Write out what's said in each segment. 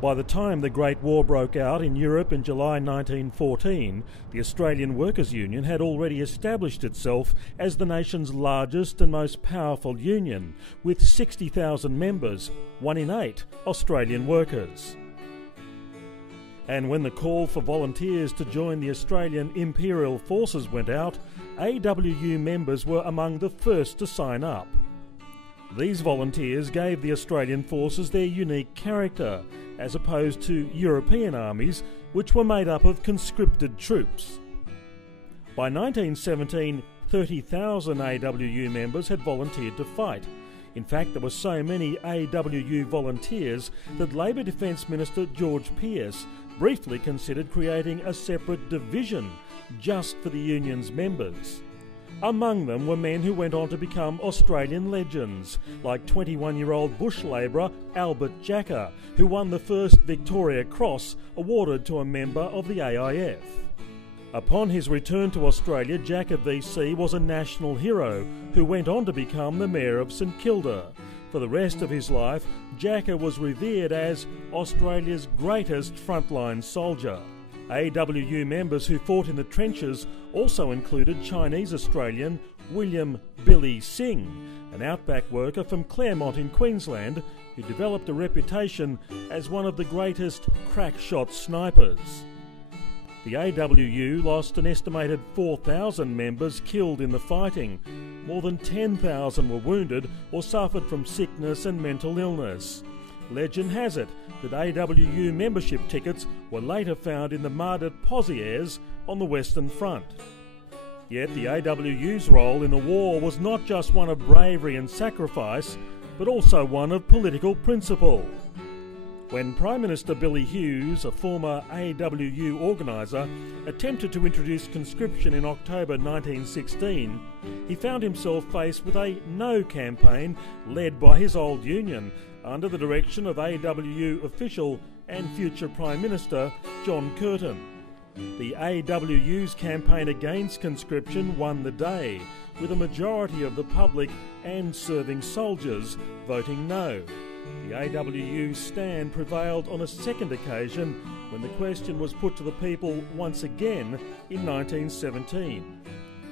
By the time the Great War broke out in Europe in July 1914, the Australian Workers' Union had already established itself as the nation's largest and most powerful union, with 60,000 members, 1 in 8 Australian workers. And when the call for volunteers to join the Australian Imperial Forces went out, AWU members were among the first to sign up. These volunteers gave the Australian forces their unique character, as opposed to European armies, which were made up of conscripted troops. By 1917, 30,000 AWU members had volunteered to fight. In fact, there were so many AWU volunteers that Labor Defence Minister George Pearce briefly considered creating a separate division just for the union's members. Among them were men who went on to become Australian legends, like 21-year-old bush labourer Albert Jacka, who won the first Victoria Cross awarded to a member of the AIF. Upon his return to Australia, Jacka VC was a national hero who went on to become the Mayor of St Kilda. For the rest of his life, Jacka was revered as Australia's greatest frontline soldier. AWU members who fought in the trenches also included Chinese-Australian William Billy Singh, an outback worker from Claremont in Queensland who developed a reputation as one of the greatest crack-shot snipers. The AWU lost an estimated 4,000 members killed in the fighting. More than 10,000 were wounded or suffered from sickness and mental illness. Legend has it that AWU membership tickets were later found in the mud at Pozieres on the Western Front. Yet the AWU's role in the war was not just one of bravery and sacrifice, but also one of political principle. When Prime Minister Billy Hughes, a former AWU organiser, attempted to introduce conscription in October 1916, he found himself faced with a no campaign led by his old union, under the direction of AWU official and future Prime Minister John Curtin. The AWU's campaign against conscription won the day, with a majority of the public and serving soldiers voting no. The AWU's stand prevailed on a second occasion when the question was put to the people once again in 1917.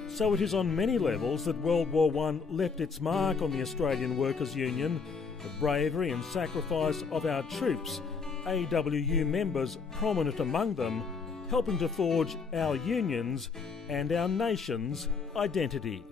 So it is on many levels that World War I left its mark on the Australian Workers' Union. The bravery and sacrifice of our troops, AWU members prominent among them, helping to forge our union's and our nation's identity.